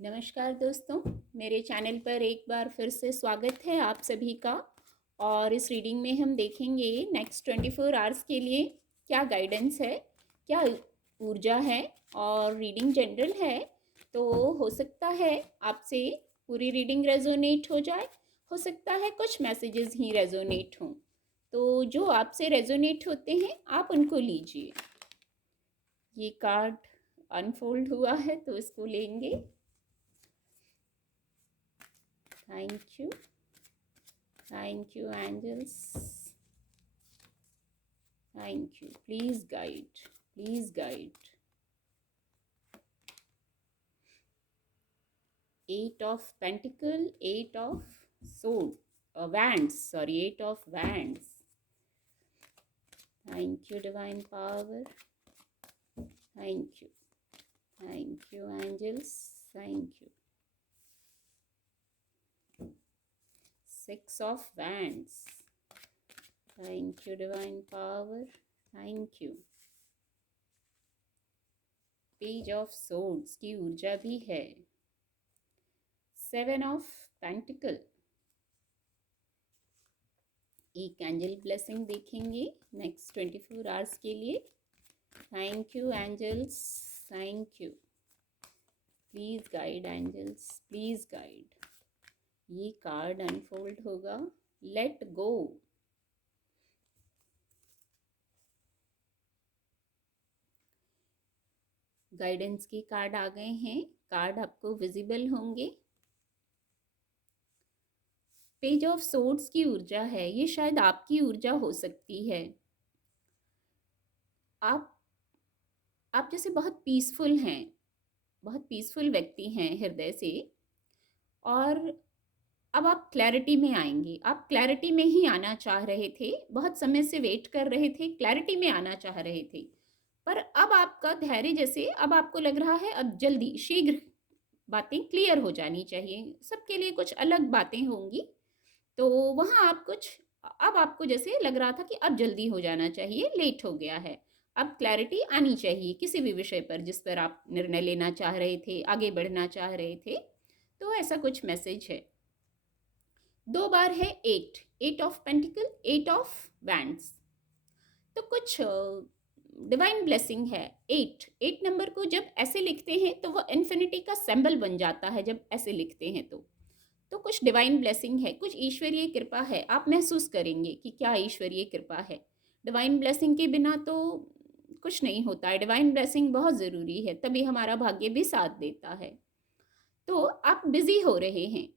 नमस्कार दोस्तों, मेरे चैनल पर एक बार फिर से स्वागत है आप सभी का। और इस रीडिंग में हम देखेंगे नेक्स्ट 24 आवर्स के लिए क्या गाइडेंस है, क्या ऊर्जा है। और रीडिंग जनरल है, तो हो सकता है आपसे पूरी रीडिंग रेजोनेट हो जाए, हो सकता है कुछ मैसेजेस ही रेजोनेट हों। तो जो आपसे रेजोनेट होते हैं आप उनको लीजिए। ये कार्ड अनफोल्ड हुआ है तो इसको लेंगे। Thank you. Thank you, angels. Thank you. Please guide. Please guide. 8 of Pentacle, 8 of Wands. Sorry, 8 of Wands. Thank you, Divine Power. Thank you. Thank you, angels. Thank you. 6 of Wands. Thank you, Divine Power. Thank you. Page of Swords की ऊर्जा भी है। 7 of Pentacle। एक angel blessing देखेंगे next 24 hours के लिए। Thank you angels, thank you. Please guide angels, please guide. ये card unfold होगा, लेट गो। गाइडेंस के कार्ड आ गए हैं, कार्ड आपको विजिबल होंगे। पेज ऑफ सोर्ड्स की ऊर्जा है, ये शायद आपकी ऊर्जा हो सकती है। आप जैसे बहुत पीसफुल हैं, बहुत पीसफुल व्यक्ति हैं हृदय से, और अब आप क्लैरिटी में आएंगे। आप क्लैरिटी में ही आना चाह रहे थे, बहुत समय से वेट कर रहे थे, क्लैरिटी में आना चाह रहे थे, पर अब आपका धैर्य जैसे अब आपको लग रहा है अब जल्दी शीघ्र बातें क्लियर हो जानी चाहिए। सबके लिए कुछ अलग बातें होंगी, तो वहाँ आप कुछ अब आपको जैसे लग रहा था कि अब जल्दी हो जाना चाहिए, लेट हो गया है, अब क्लैरिटी आनी चाहिए किसी भी विषय पर जिस पर आप निर्णय लेना चाह रहे थे, आगे बढ़ना चाह रहे थे। तो ऐसा कुछ मैसेज है। 2 बार है 8 of Pentacle, 8 of Wands। तो कुछ डिवाइन ब्लेसिंग है। 8 नंबर को जब ऐसे लिखते हैं तो वो इन्फिनिटी का सिंबल बन जाता है जब ऐसे लिखते हैं। तो कुछ डिवाइन ब्लेसिंग है, कुछ ईश्वरीय कृपा है। आप महसूस करेंगे कि क्या ईश्वरीय कृपा है। डिवाइन ब्लेसिंग के बिना तो कुछ नहीं होता है, डिवाइन ब्लेसिंग बहुत ज़रूरी है, तभी हमारा भाग्य भी साथ देता है। तो आप बिजी हो रहे हैं,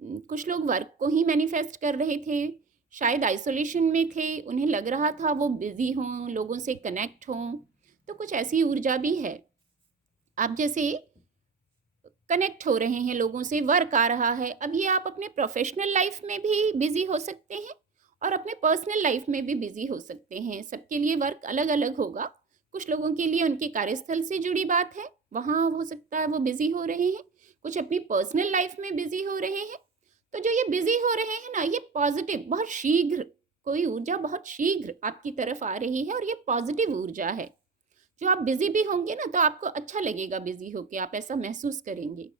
कुछ लोग वर्क को ही मैनिफेस्ट कर रहे थे, शायद आइसोलेशन में थे, उन्हें लग रहा था वो बिजी हों, लोगों से कनेक्ट हों। तो कुछ ऐसी ऊर्जा भी है, आप जैसे कनेक्ट हो रहे हैं लोगों से, वर्क आ रहा है। अब ये आप अपने प्रोफेशनल लाइफ में भी बिजी हो सकते हैं और अपने पर्सनल लाइफ में भी बिजी हो सकते हैं। सबके लिए वर्क अलग अलग होगा। कुछ लोगों के लिए उनके कार्यस्थल से जुड़ी बात है, वहाँ हो सकता है वो बिजी हो रहे हैं, कुछ अपनी पर्सनल लाइफ में बिजी हो रहे हैं। तो जो ये बिजी हो रहे हैं ना, ये पॉजिटिव, बहुत शीघ्र कोई ऊर्जा बहुत शीघ्र आपकी तरफ आ रही है और ये पॉजिटिव ऊर्जा है। जो आप बिजी भी होंगे ना तो आपको अच्छा लगेगा, बिजी होके आप ऐसा महसूस करेंगे।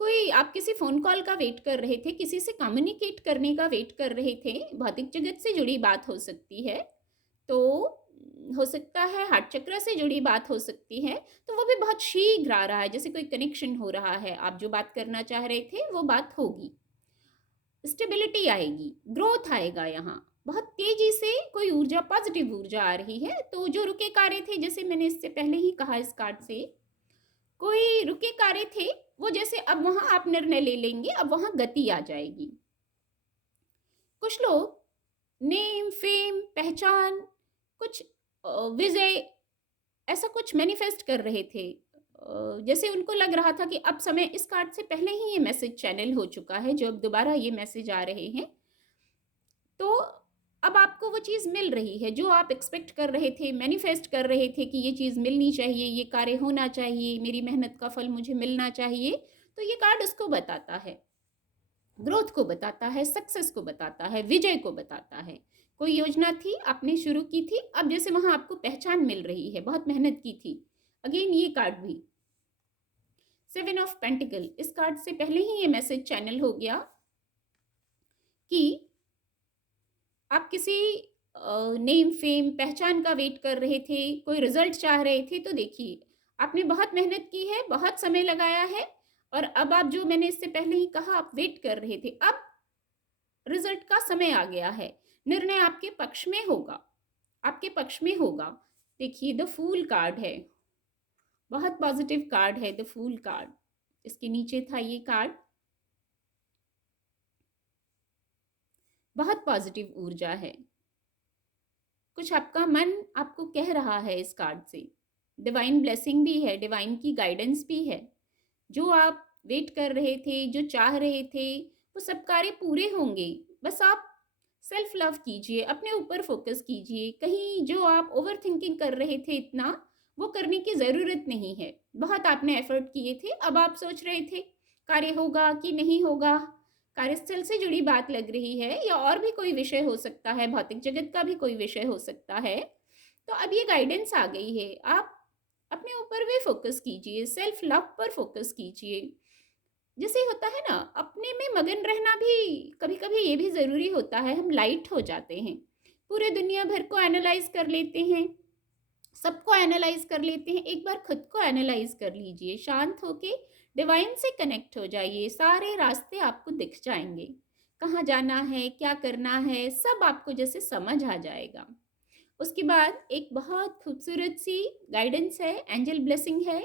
कोई आप किसी फोन कॉल का वेट कर रहे थे, किसी से कम्युनिकेट करने का वेट कर रहे थे, भौतिक जगत से जुड़ी बात हो सकती है, तो हो सकता है हार्ट चक्र से जुड़ी बात हो सकती है। तो वो भी बहुत शीघ्र आ रहा है, जैसे कोई कनेक्शन हो रहा है, आप जो बात करना चाह रहे थे वो बात होगी, स्टेबिलिटी आएगी, ग्रोथ आएगा। यहाँ बहुत तेजी से कोई ऊर्जा, पॉजिटिव ऊर्जा आ रही है। तो जो रुके कार्य थे, जैसे मैंने इससे पहले ही कहा इस कार्ड से, कोई रुके कार्य थे वो जैसे अब वहां आप निर्णय ले लेंगे, अब वहां गति आ जाएगी। कुछ लोग नेम, फेम, पहचान, कुछ विजय, ऐसा कुछ मैनिफेस्ट कर रहे थे। जैसे उनको लग रहा था कि अब समय, इस कार्ड से पहले ही ये मैसेज चैनल हो चुका है, जो अब दोबारा ये मैसेज आ रहे हैं। तो अब आपको वो चीज़ मिल रही है जो आप एक्सपेक्ट कर रहे थे, मैनिफेस्ट कर रहे थे कि ये चीज़ मिलनी चाहिए, ये कार्य होना चाहिए, मेरी मेहनत का फल मुझे मिलना चाहिए। तो ये कार्ड उसको बताता है, ग्रोथ को बताता है, सक्सेस को बताता है, विजय को बताता है। कोई योजना थी, आपने शुरू की थी, अब जैसे वहां आपको पहचान मिल रही है, बहुत मेहनत की थी। अगेन ये कार्ड भी 7 ऑफ पेंटिकल, इस कार्ड से पहले ही ये मैसेज चैनल हो गया कि आप किसी नेम फेम पहचान का वेट कर रहे थे, कोई रिजल्ट चाह रहे थे, तो देखिए आपने बहुत मेहनत की है, बहुत समय लगाया है, और अब आप, जो मैंने इससे पहले ही कहा, आप वेट कर रहे थे, अब रिजल्ट का समय आ गया है। निर्णय आपके पक्ष में होगा, आपके पक्ष में होगा। देखिए द फूल कार्ड है, बहुत पॉजिटिव कार्ड है द फूल कार्ड। इसके नीचे था ये कार्ड, बहुत पॉजिटिव ऊर्जा है। कुछ आपका मन आपको कह रहा है इस कार्ड से। डिवाइन ब्लेसिंग भी है, डिवाइन की गाइडेंस भी है। जो आप वेट कर रहे थे, जो चाह रहे थे, वो सब कार्य पूरे होंगे। बस आप सेल्फ लव कीजिए, अपने ऊपर फोकस कीजिए। कहीं जो आप ओवर थिंकिंग कर रहे थे इतना, वो करने की ज़रूरत नहीं है। बहुत आपने एफर्ट किए थे, अब आप सोच रहे थे कार्य होगा कि नहीं होगा। कार्यस्थल से जुड़ी बात लग रही है, या और भी कोई विषय हो सकता है, भौतिक जगत का भी कोई विषय हो सकता है। तो अब ये गाइडेंस आ गई है, आप अपने ऊपर भी फोकस कीजिए, सेल्फ लव पर फोकस कीजिए। जैसे होता है ना, अपने में मगन रहना भी कभी कभी ये भी ज़रूरी होता है। हम लाइट हो जाते हैं, पूरे दुनिया भर को एनालाइज कर लेते हैं, सबको एनालाइज कर लेते हैं। एक बार खुद को एनालाइज कर लीजिए, शांत होके डिवाइन से कनेक्ट हो जाइए, सारे रास्ते आपको दिख जाएंगे। कहाँ जाना है, क्या करना है, सब आपको जैसे समझ आ जाएगा। उसके बाद एक बहुत खूबसूरत सी गाइडेंस है, एंजल ब्लेसिंग है।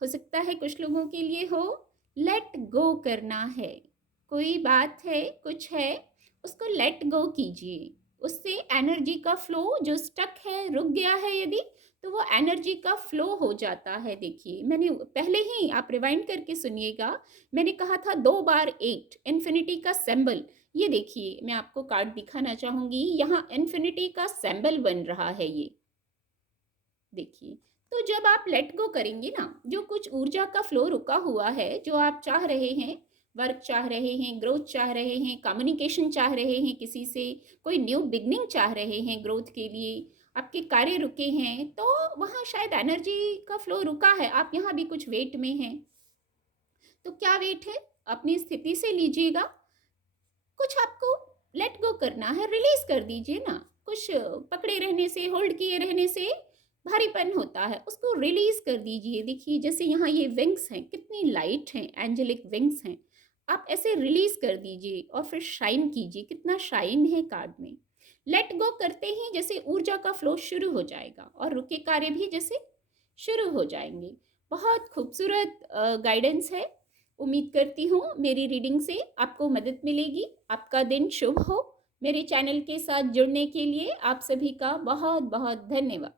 हो सकता है कुछ लोगों के लिए हो, लेट गो करना है। कोई बात है, कुछ है, उसको लेट गो कीजिए। उससे एनर्जी का फ्लो जो स्टक है, रुक गया है यदि, तो वो एनर्जी का फ्लो हो जाता है। देखिए मैंने पहले ही, आप रिवाइंड करके सुनिएगा, मैंने कहा था 2 बार 8 इन्फिनिटी का सिंबल। ये देखिए मैं आपको कार्ड दिखाना चाहूंगी, यहाँ इन्फिनिटी का सिंबल बन रहा है ये देखिए। तो जब आप लेट गो करेंगे ना, जो कुछ ऊर्जा का फ्लो रुका हुआ है, जो आप चाह रहे हैं, वर्क चाह रहे हैं, ग्रोथ चाह रहे हैं, कम्युनिकेशन चाह रहे हैं किसी से, कोई न्यू बिगनिंग चाह रहे हैं ग्रोथ के लिए, आपके कार्य रुके हैं, तो वहाँ शायद एनर्जी का फ्लो रुका है। आप यहाँ भी कुछ वेट में हैं, तो क्या वेट है, अपनी स्थिति से लीजिएगा। कुछ आपको लेट गो करना है, रिलीज कर दीजिए ना। कुछ पकड़े रहने से, होल्ड किए रहने से भारीपन होता है, उसको रिलीज कर दीजिए। देखिए जैसे यहाँ ये विंग्स हैं, कितनी लाइट हैं, एंजेलिक विंग्स हैं। आप ऐसे रिलीज कर दीजिए और फिर शाइन कीजिए। कितना शाइन है कार्ड में। लेट गो करते ही जैसे ऊर्जा का फ्लो शुरू हो जाएगा, और रुके कार्य भी जैसे शुरू हो जाएंगे। बहुत खूबसूरत गाइडेंस है। उम्मीद करती हूँ मेरी रीडिंग से आपको मदद मिलेगी। आपका दिन शुभ हो। मेरे चैनल के साथ जुड़ने के लिए आप सभी का बहुत बहुत धन्यवाद।